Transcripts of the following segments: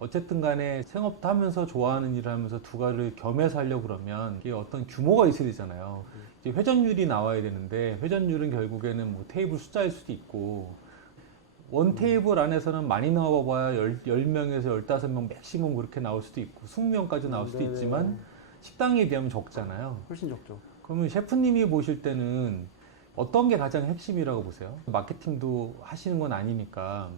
어쨌든 간에 생업도 하면서 좋아하는 일을 하면서 두 가지를 겸해서 하려고 그러면 이게 어떤 규모가 있어야 되잖아요. 이제 회전율이 나와야 되는데 회전율은 결국에는 뭐 테이블 숫자일 수도 있고 원 테이블 안에서는 많이 나와봐야 10명에서 15명 맥시멈 그렇게 나올 수도 있고 20명까지 나올 수도 네네. 있지만 식당에 비하면 적잖아요. 훨씬 적죠. 그러면 셰프님이 보실 때는 어떤 게 가장 핵심이라고 보세요? 마케팅도 하시는 건 아니니까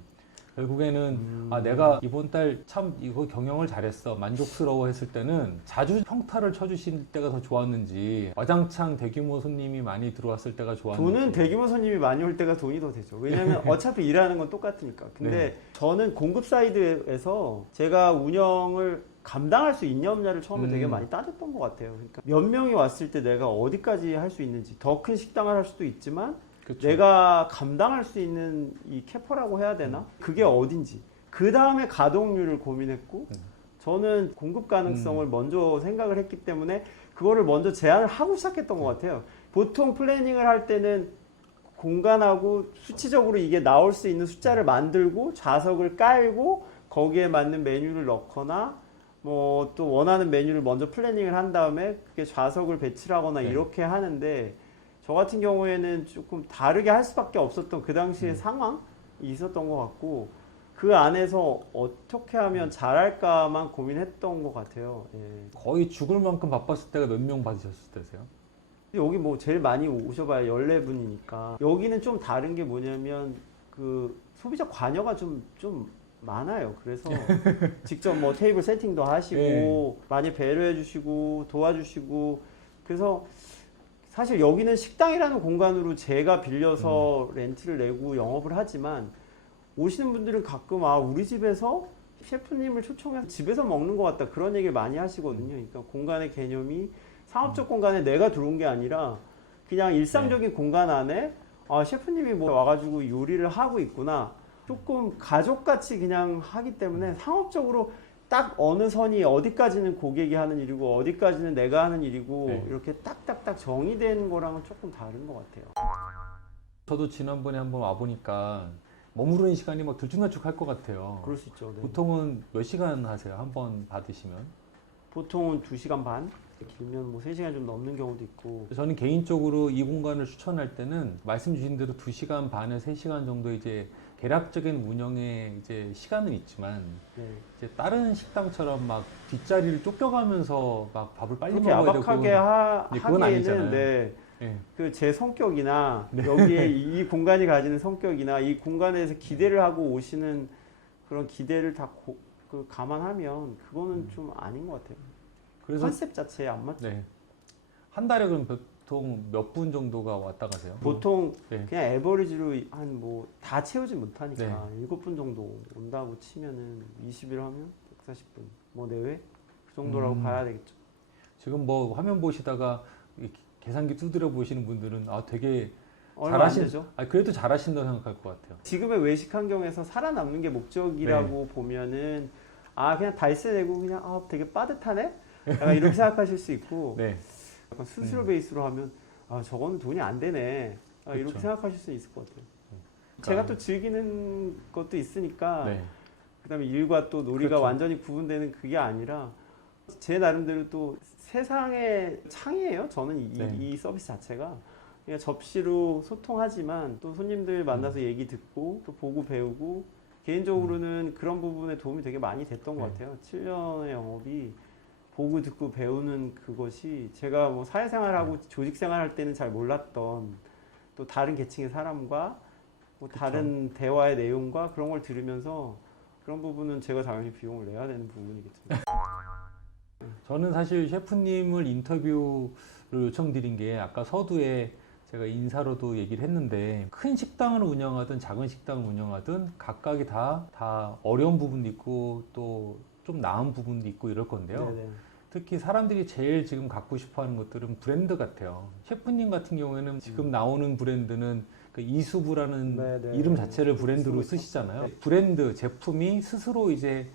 결국에는 아 내가 이번 달 참 이거 경영을 잘했어 만족스러워 했을 때는 자주 평타를 쳐주실 때가 더 좋았는지 와장창 대규모 손님이 많이 들어왔을 때가 좋았는지. 돈은 대규모 손님이 많이 올 때가 돈이 더 되죠. 왜냐하면 어차피 일하는 건 똑같으니까. 근데 네. 저는 공급 사이드에서 제가 운영을 감당할 수 있냐 없냐를 처음에 되게 많이 따졌던 것 같아요. 그러니까 몇 명이 왔을 때 내가 어디까지 할 수 있는지, 더 큰 식당을 할 수도 있지만 그쵸. 내가 감당할 수 있는 이 캐퍼라고 해야 되나? 그게 어딘지. 그 다음에 가동률을 고민했고 저는 공급 가능성을 먼저 생각을 했기 때문에 그거를 먼저 제안을 하고 시작했던 것 같아요. 보통 플래닝을 할 때는 공간하고 수치적으로 이게 나올 수 있는 숫자를 만들고 좌석을 깔고 거기에 맞는 메뉴를 넣거나 뭐 또 원하는 메뉴를 먼저 플래닝을 한 다음에 그게 좌석을 배치를 하거나 네. 이렇게 하는데 저 같은 경우에는 조금 다르게 할 수밖에 없었던 그 당시의 상황이 있었던 것 같고 그 안에서 어떻게 하면 잘할까만 고민했던 것 같아요. 예. 거의 죽을 만큼 바빴을 때가 몇 명 받으셨을 때세요? 여기 뭐 제일 많이 오셔봐야 14분이니까 여기는 좀 다른 게 뭐냐면 그 소비자 관여가 좀 많아요. 그래서 직접 뭐 테이블 세팅도 하시고 네. 많이 배려해 주시고 도와주시고 그래서 사실 여기는 식당이라는 공간으로 제가 빌려서 렌트를 내고 영업을 하지만 오시는 분들은 가끔 아 우리 집에서 셰프님을 초청해서 집에서 먹는 것 같다 그런 얘기를 많이 하시거든요. 그러니까 공간의 개념이 상업적 공간에 내가 들어온 게 아니라 그냥 일상적인 공간 안에 아 셰프님이 뭐 와가지고 요리를 하고 있구나 조금 가족같이 그냥 하기 때문에 상업적으로 딱 어느 선이 어디까지는 고객이 하는 일이고 어디까지는 내가 하는 일이고 네. 이렇게 딱딱딱 정의된 거랑은 조금 다른 것 같아요. 저도 지난번에 한번 와보니까 머무르는 시간이 막 들쭉날쭉할 것 같아요. 그럴 수 있죠. 네. 보통은 몇 시간 하세요? 한 번 받으시면? 보통은 2시간 반? 길면 뭐 3시간 좀 넘는 경우도 있고. 저는 개인적으로 이 공간을 추천할 때는 말씀 주신 대로 2시간 반에 3시간 정도 이제 대략적인 운영에 이제 시간은 있지만 네. 이제 다른 식당처럼 막 뒷자리를 쫓겨가면서 막 밥을 빨리 그렇게 먹어야 되고 야박하게 네, 그건 하기에는 아니잖아요. 네. 예. 그 제 성격이나 여기에 이 공간이 가지는 성격이나 이 공간에서 기대를 하고 오시는 그런 기대를 다 그 감안하면 그거는 좀 아닌 것 같아요. 그래서 컨셉 자체에 안 맞죠. 네. 한 달에 그럼 보통 몇 분 정도가 왔다 가세요? 보통 네. 그냥 에버리지로 한 뭐 다 채우지 못하니까 네. 7분 정도 온다고 치면은 20일 하면 140분 뭐 내외 그 정도라고 봐야 되겠죠. 지금 뭐 화면 보시다가 이 계산기 두드려 보시는 분들은 아 되게 얼마 안 되죠. 아 그래도 잘하신다고 생각할 것 같아요. 지금의 외식 환경에서 살아남는 게 목적이라고 보면은 아 그냥 달세 내고 그냥 아 되게 빠듯하네 약간 이렇게 생각하실 수 있고 네. 약간 수수료 베이스로 하면 아 저거는 돈이 안 되네 이렇게 그쵸. 생각하실 수 있을 것 같아요. 그러니까, 제가 또 즐기는 것도 있으니까 네. 그다음에 일과 또 놀이가 그렇죠. 완전히 구분되는 그게 아니라 제 나름대로 또 세상의 창이에요. 저는 네. 이 서비스 자체가 그냥 접시로 소통하지만 또 손님들 만나서 얘기 듣고 또 보고 배우고 개인적으로는 그런 부분에 도움이 되게 많이 됐던 것 네. 같아요. 7년의 영업이 보고 듣고 배우는 그것이 제가 뭐 사회생활하고 조직생활할 때는 잘 몰랐던 또 다른 계층의 사람과 뭐 다른 대화의 내용과 그런 걸 들으면서 그런 부분은 제가 당연히 비용을 내야 되는 부분이겠죠. 저는 사실 셰프님을 인터뷰를 요청드린 게 아까 서두에 제가 인사로도 얘기를 했는데 큰 식당을 운영하든 작은 식당을 운영하든 각각이 다 어려운 부분도 있고 또 좀 나은 부분도 있고 이럴 건데요. 네네. 특히 사람들이 제일 지금 갖고 싶어 하는 것들은 브랜드 같아요. 셰프님 같은 경우에는 지금 나오는 브랜드는 그 이수부라는 네네. 이름 자체를 브랜드로 쓰고 있죠. 쓰시잖아요. 네. 브랜드, 제품이 스스로 이제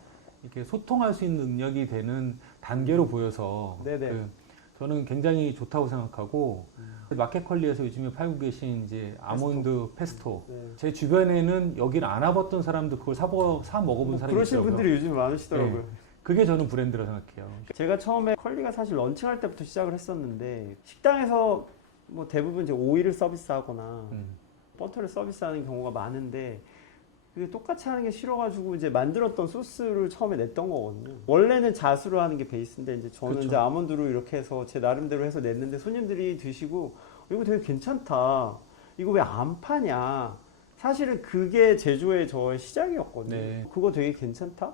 이렇게 소통할 수 있는 능력이 되는 단계로 보여서 네네. 그 저는 굉장히 좋다고 생각하고 마켓컬리에서 요즘에 팔고 계신 이제 아몬드 페스토. 네. 제 주변에는 여기를 안 와봤던 사람도 그걸 사 먹어본 뭐 사람이 그러신 있더라고요. 분들이 요즘 많으시더라고요. 네. 그게 저는 브랜드라고 생각해요. 제가 처음에 컬리가 사실 런칭할 때부터 시작을 했었는데 식당에서 뭐 대부분 이제 오일을 서비스하거나 버터를 서비스하는 경우가 많은데 그게 똑같이 하는 게 싫어가지고 이제 만들었던 소스를 처음에 냈던 거거든요. 원래는 자수로 하는 게 베이스인데 이제 저는 그쵸. 이제 아몬드로 이렇게 해서 제 나름대로 해서 냈는데 손님들이 드시고 이거 되게 괜찮다. 이거 왜 안 파냐? 사실은 그게 제조의 저의 시작이었거든요. 네. 그거 되게 괜찮다.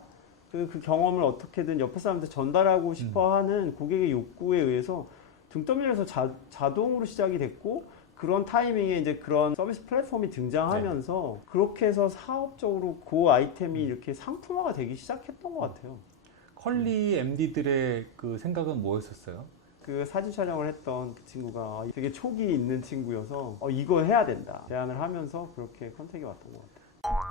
그 경험을 어떻게든 옆에 사람한테 전달하고 싶어하는 고객의 욕구에 의해서 등 떠밀려서 자동으로 시작이 됐고 그런 타이밍에 이제 그런 서비스 플랫폼이 등장하면서 그렇게 해서 사업적으로 그 아이템이 이렇게 상품화가 되기 시작했던 것 같아요. 컬리 MD들의 그 생각은 뭐였었어요? 그 사진 촬영을 했던 그 친구가 되게 촉이 있는 친구여서 이거 해야 된다 제안을 하면서 그렇게 컨택이 왔던 것 같아요.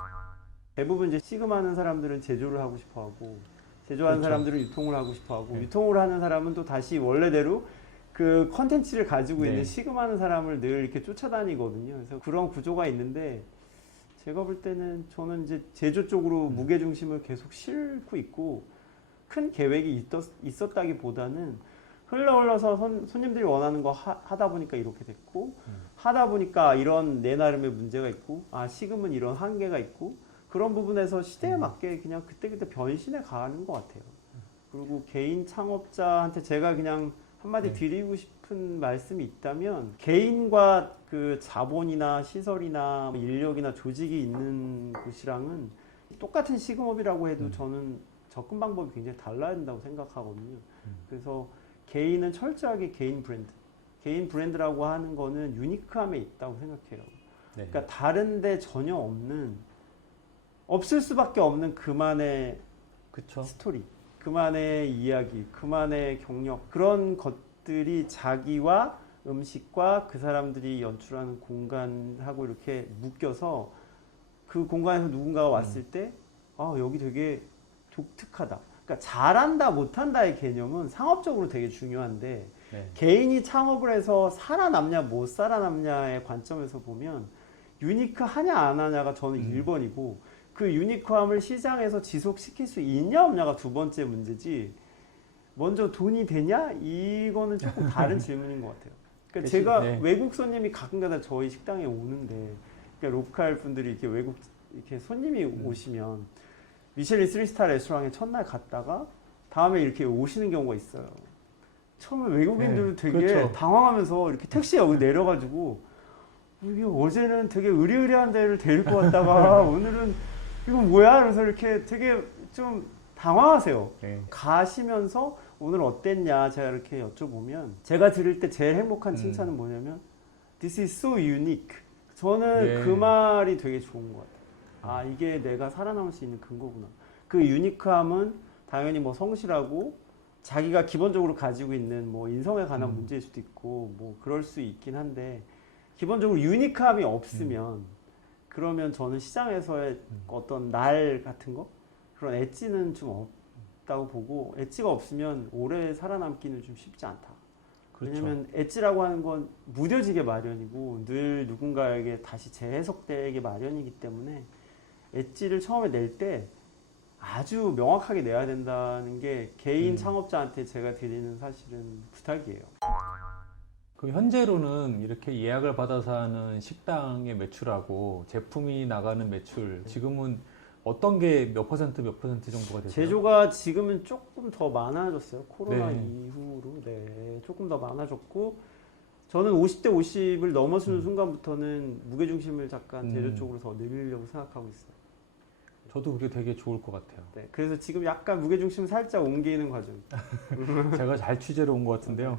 대부분 이제 시그마하는 사람들은 제조를 하고 싶어하고 제조하는 그렇죠. 사람들은 유통을 하고 싶어하고 네. 유통을 하는 사람은 또 다시 원래대로 그 컨텐츠를 가지고 네. 있는 시그마하는 사람을 늘 이렇게 쫓아다니거든요. 그래서 그런 구조가 있는데 제가 볼 때는 저는 이제 제조 쪽으로 무게 중심을 계속 싣고 있고 큰 계획이 있었다기보다는 흘러서 손님들이 원하는 거 하다 보니까 이렇게 됐고 하다 보니까 이런 내 나름의 문제가 있고 시금은 이런 한계가 있고 그런 부분에서 시대에 맞게 그냥 그때그때 변신해 가는 것 같아요. 그리고 개인 창업자한테 제가 그냥 한마디 드리고 싶은 말씀이 있다면 개인과 그 자본이나 시설이나 인력이나 조직이 있는 곳이랑은 똑같은 시금업이라고 해도 저는 접근 방법이 굉장히 달라야 된다고 생각하거든요. 그래서 개인은 철저하게 개인 브랜드라고 하는 거는 유니크함에 있다고 생각해요. 네. 그러니까 다른데 전혀 없을 수밖에 없는 그만의 그쵸. 스토리, 그만의 이야기, 그만의 경력 그런 것들이 자기와 음식과 그 사람들이 연출하는 공간하고 이렇게 묶여서 그 공간에서 누군가가 왔을 때 여기 되게 독특하다. 그러니까 잘한다 못한다의 개념은 상업적으로 되게 중요한데 네. 개인이 창업을 해서 살아남냐 못 살아남냐의 관점에서 보면 유니크하냐 안 하냐가 저는 1번이고 그 유니크함을 시장에서 지속시킬 수 있냐 없냐가 2번째 문제지 먼저 돈이 되냐? 이거는 조금 다른 질문인 것 같아요. 그러니까 제가 외국 손님이 가끔가다 저희 식당에 오는데 그러니까 로컬 분들이 이렇게 외국 이렇게 손님이 오시면 미슐린 3스타 레스토랑에 첫날 갔다가 다음에 이렇게 오시는 경우가 있어요. 처음에 외국인들은 되게 그렇죠. 당황하면서 이렇게 택시에 여기 내려가지고 이게 어제는 되게 의리의리한 데를 데리고 왔다가 오늘은 이거 뭐야? 그래서 이렇게 되게 좀 당황하세요. 네. 가시면서 오늘 어땠냐 제가 이렇게 여쭤보면 제가 들을 때 제일 행복한 칭찬은 뭐냐면 This is so unique. 저는 그 말이 되게 좋은 것 같아요. 이게 내가 살아남을 수 있는 근거구나. 그 유니크함은 당연히 뭐 성실하고 자기가 기본적으로 가지고 있는 뭐 인성에 관한 문제일 수도 있고 뭐 그럴 수 있긴 한데 기본적으로 유니크함이 없으면 그러면 저는 시장에서의 어떤 날 같은 거 그런 엣지는 좀 없다고 보고 엣지가 없으면 오래 살아남기는 좀 쉽지 않다. 그렇죠. 왜냐면 엣지라고 하는 건 무뎌지게 마련이고 늘 누군가에게 다시 재해석되게 마련이기 때문에 엣지를 처음에 낼 때 아주 명확하게 내야 된다는 게 개인 창업자한테 제가 드리는 사실은 부탁이에요. 그럼 현재로는 이렇게 예약을 받아서 하는 식당의 매출하고 제품이 나가는 매출 지금은 어떤 게 몇 퍼센트 정도가 되세요? 제조가 지금은 조금 더 많아졌어요. 코로나 네. 이후로 조금 더 많아졌고 저는 50대 50을 넘어서는 순간부터는 무게중심을 잠깐 제조 쪽으로 더 늘리려고 생각하고 있어요. 저도 그게 되게 좋을 것 같아요. 네, 그래서 지금 약간 무게중심을 살짝 옮기는 과정. 제가 잘 취재를 온 것 같은데요.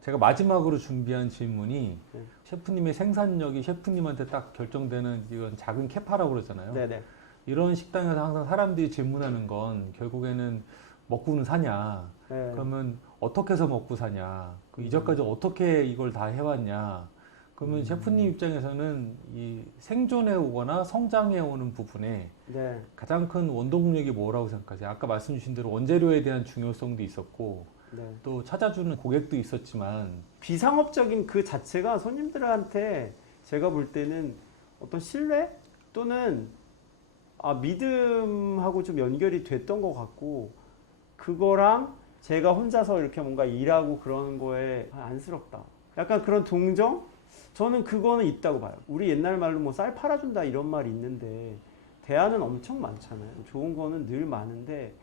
제가 마지막으로 준비한 질문이 셰프님의 생산력이 셰프님한테 딱 결정되는 이건 작은 캐파라고 그러잖아요. 네네. 이런 식당에서 항상 사람들이 질문하는 건 결국에는 먹고는 사냐. 네. 그러면 어떻게 해서 먹고 사냐. 이전까지 어떻게 이걸 다 해왔냐. 그러면 셰프님 입장에서는 이 생존해 오거나 성장해 오는 부분에 네. 가장 큰 원동력이 뭐라고 생각하세요? 아까 말씀 주신 대로 원재료에 대한 중요성도 있었고 네. 또 찾아주는 고객도 있었지만 비상업적인 그 자체가 손님들한테 제가 볼 때는 어떤 신뢰 또는 믿음하고 좀 연결이 됐던 것 같고, 그거랑 제가 혼자서 이렇게 뭔가 일하고 그러는 거에 안쓰럽다, 약간 그런 동정? 저는 그거는 있다고 봐요. 우리 옛날 말로 뭐 쌀 팔아준다 이런 말이 있는데 대안은 엄청 많잖아요. 좋은 거는 늘 많은데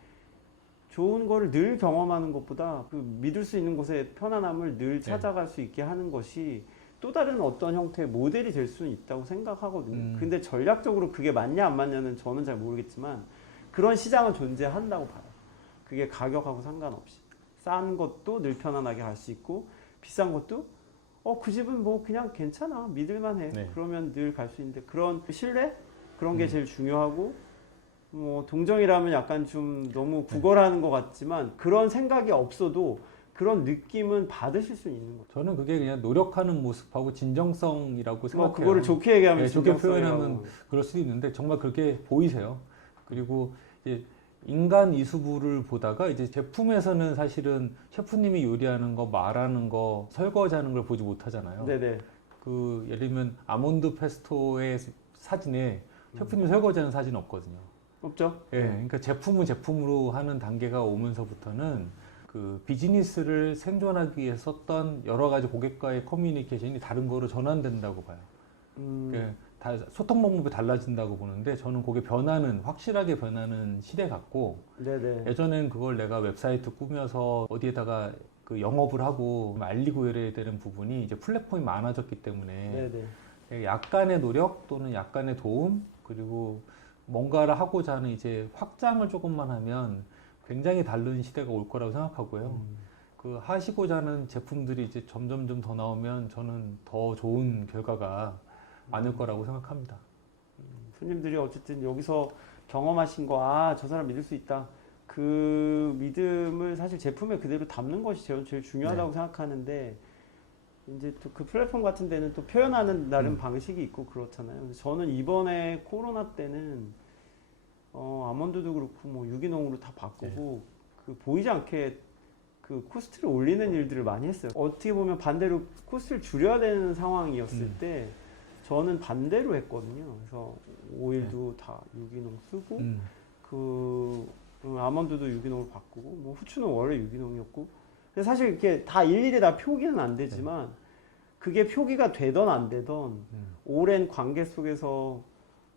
좋은 거를 늘 경험하는 것보다 그 믿을 수 있는 곳의 편안함을 늘 찾아갈 수 있게 하는 것이 또 다른 어떤 형태의 모델이 될 수는 있다고 생각하거든요. 근데 전략적으로 그게 맞냐 안 맞냐는 저는 잘 모르겠지만 그런 시장은 존재한다고 봐요. 그게 가격하고 상관없이 싼 것도 늘 편안하게 갈 수 있고 비싼 것도 그 집은 뭐 그냥 괜찮아, 믿을만해, 네. 그러면 늘 갈 수 있는데 그런 신뢰? 그런 게 제일 중요하고, 뭐 동정이라면 약간 좀 너무 구걸하는 것 같지만 그런 생각이 없어도 그런 느낌은 받으실 수 있는 거죠. 저는 그게 그냥 노력하는 모습하고 진정성이라고 생각해요. 그거를 좋게 얘기하면 네, 좋게 진정성이라고. 표현하면 그럴 수도 있는데 정말 그렇게 보이세요. 그리고 이제 인간 이수부를 보다가 이제 제품에서는 사실은 셰프님이 요리하는 거, 말하는 거, 설거지하는 걸 보지 못하잖아요. 네네. 그 예를 들면 아몬드 페스토의 사진에 셰프님 설거지하는 사진 없거든요. 없죠? 예, 그러니까 제품은 제품으로 하는 단계가 오면서부터는 그 비즈니스를 생존하기 위해서 썼던 여러 가지 고객과의 커뮤니케이션이 다른 거로 전환된다고 봐요. 예, 다 소통 방법이 달라진다고 보는데 저는 그게 확실하게 변하는 시대 같고, 네네. 예전엔 그걸 내가 웹사이트 꾸며서 어디에다가 그 영업을 하고 알리고 이래야 되는 부분이 이제 플랫폼이 많아졌기 때문에 네네. 약간의 노력 또는 약간의 도움, 그리고 뭔가를 하고자 하는 이제 확장을 조금만 하면 굉장히 다른 시대가 올 거라고 생각하고요. 그 하시고자 하는 제품들이 이제 점점점 더 나오면 저는 더 좋은 결과가 많을 거라고 생각합니다. 손님들이 어쨌든 여기서 경험하신 거, 저 사람 믿을 수 있다, 그 믿음을 사실 제품에 그대로 담는 것이 제일 중요하다고 생각하는데, 이제 또 그 플랫폼 같은 데는 또 표현하는 나름 방식이 있고 그렇잖아요. 그래서 저는 이번에 코로나 때는 아몬드도 그렇고 뭐 유기농으로 다 바꾸고 그 보이지 않게 그 코스트를 올리는 일들을 많이 했어요. 어떻게 보면 반대로 코스트를 줄여야 되는 상황이었을 때 저는 반대로 했거든요. 그래서 오일도 다 유기농 쓰고 그 아몬드도 유기농으로 바꾸고, 뭐 후추는 원래 유기농이었고. 근데 사실 이렇게 다 일일이 다 표기는 안 되지만 그게 표기가 되던 안 되던 오랜 관계 속에서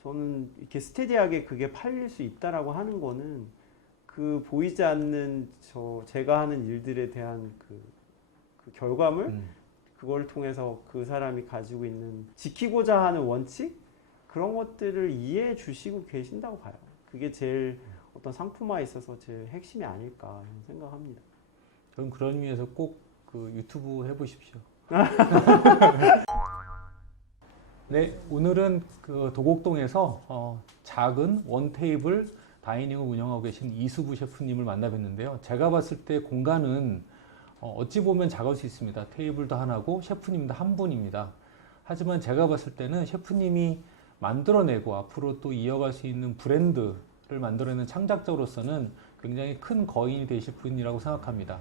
저는 이렇게 스테디하게 그게 팔릴 수 있다라고 하는 거는 그 보이지 않는 제가 하는 일들에 대한 그 결과물, 그걸 통해서 그 사람이 가지고 있는 지키고자 하는 원칙, 그런 것들을 이해해 주시고 계신다고 봐요. 그게 제일 어떤 상품화에 있어서 제일 핵심이 아닐까 생각합니다. 저는 그런 의미에서 꼭 그 유튜브 해보십시오. 네, 오늘은 그 도곡동에서 작은 원테이블 다이닝을 운영하고 계신 이수부 셰프님을 만나 뵀는데요. 제가 봤을 때 공간은 어찌 보면 작을 수 있습니다. 테이블도 하나고 셰프님도 한 분입니다. 하지만 제가 봤을 때는 셰프님이 만들어내고 앞으로 또 이어갈 수 있는 브랜드를 만들어내는 창작자로서는 굉장히 큰 거인이 되실 분이라고 생각합니다.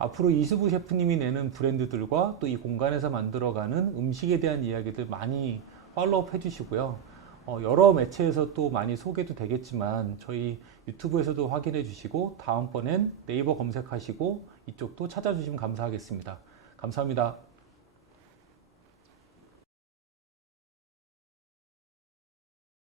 앞으로 이수부 셰프님이 내는 브랜드들과 또 이 공간에서 만들어가는 음식에 대한 이야기들 많이 팔로우업 해주시고요. 여러 매체에서 또 많이 소개도 되겠지만 저희 유튜브에서도 확인해 주시고 다음번엔 네이버 검색하시고 이쪽도 찾아주시면 감사하겠습니다. 감사합니다.